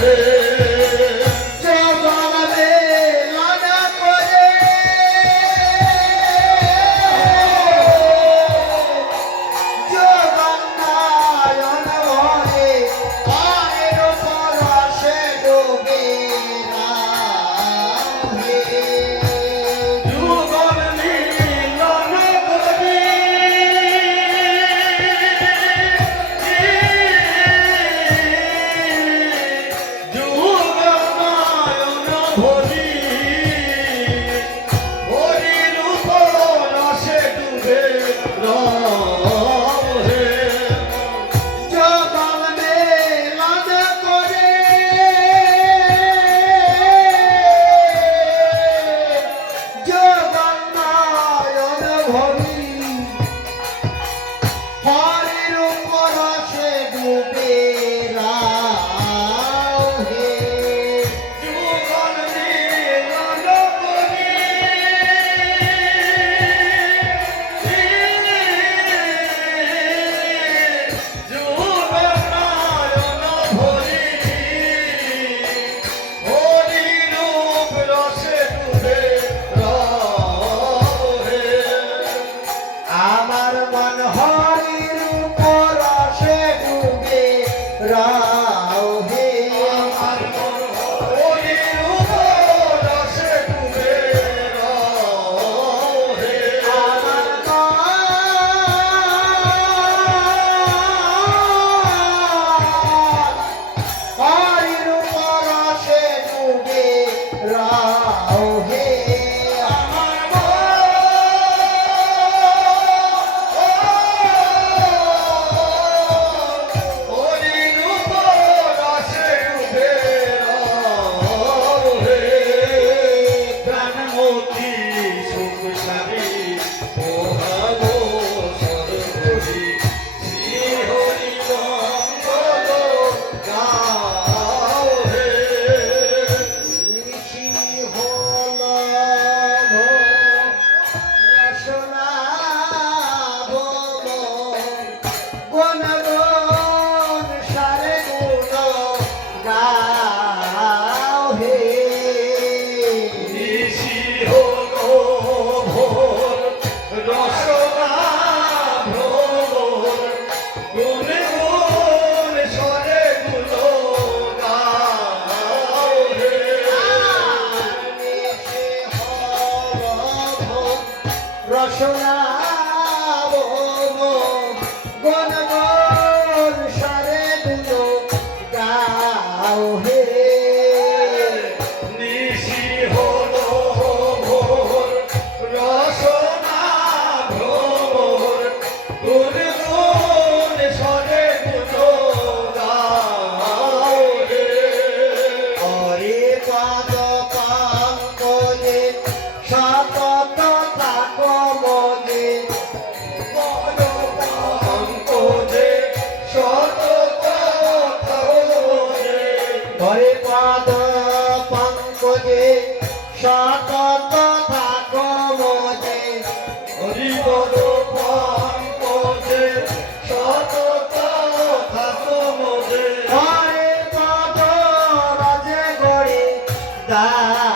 네.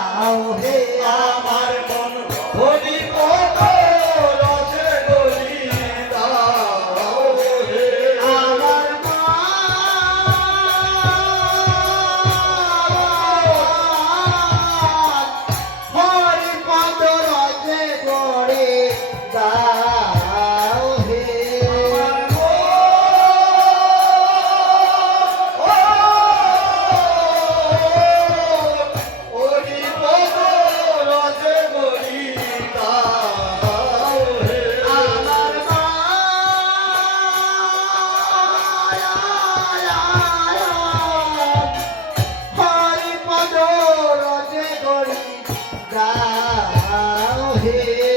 দাও আমার Natal, Rei.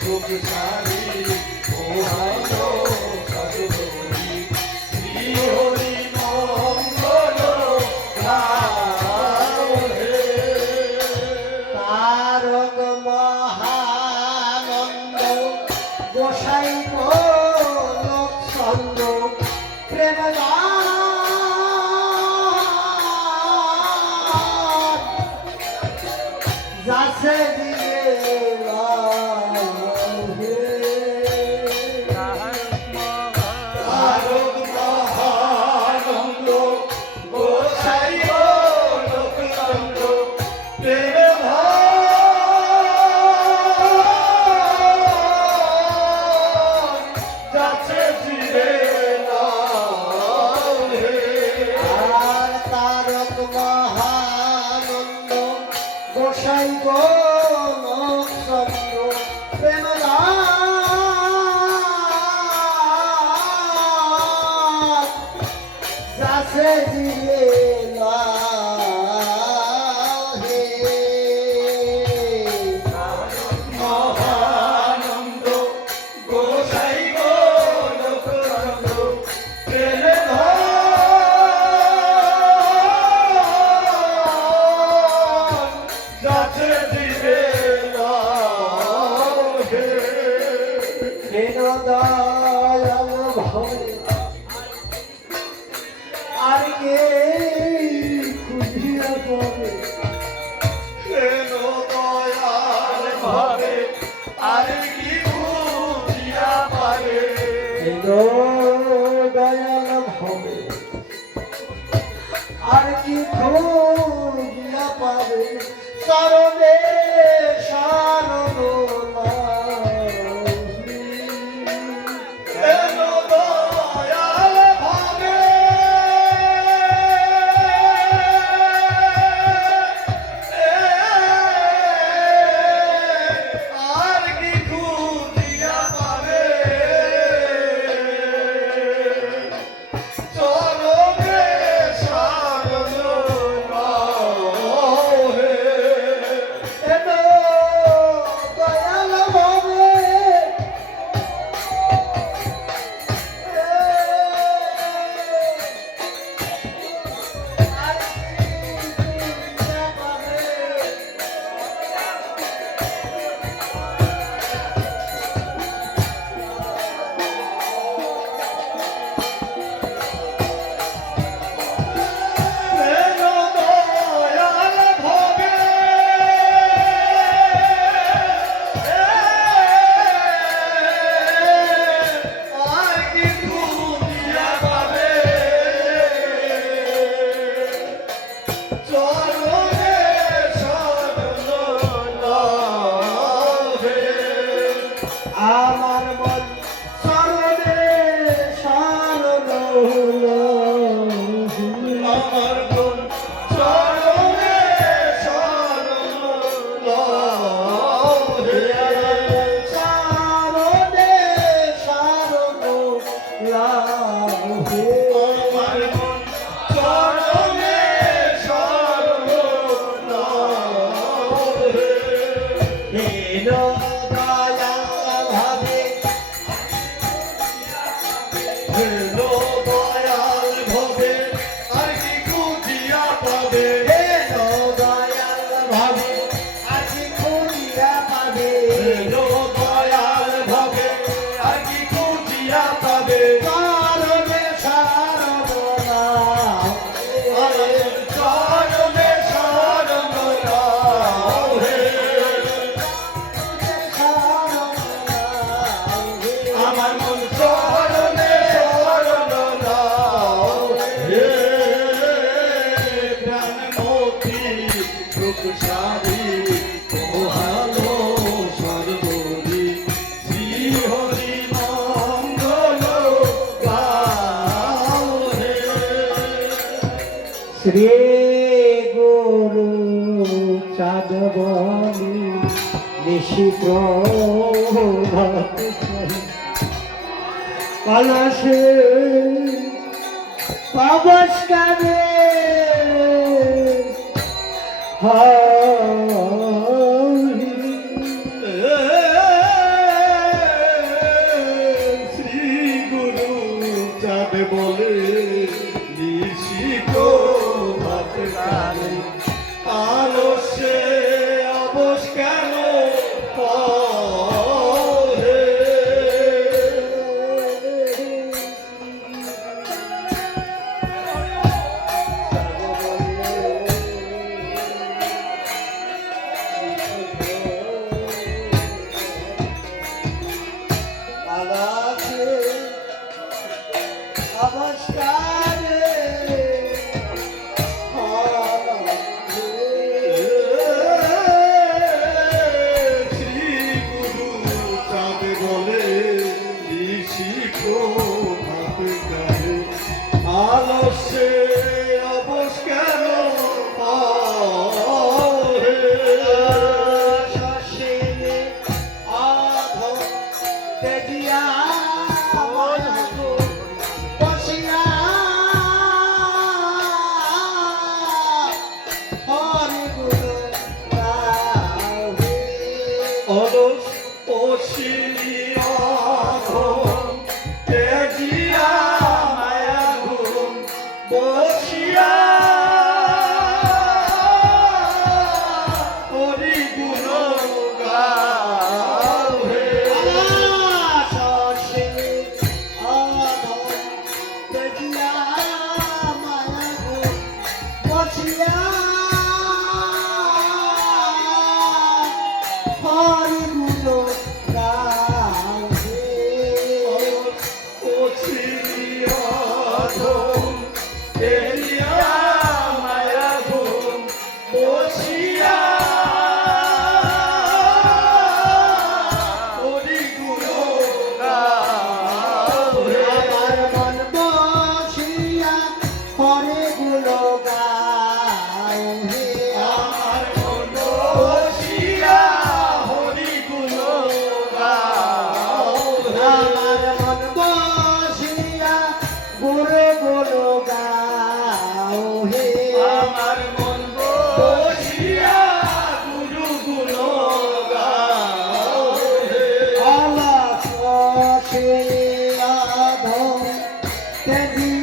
सुख सा দাদা শ্রী গুরু চাঁদবনি নিশিত কলসে পাবস্কারে শ্রী Can you.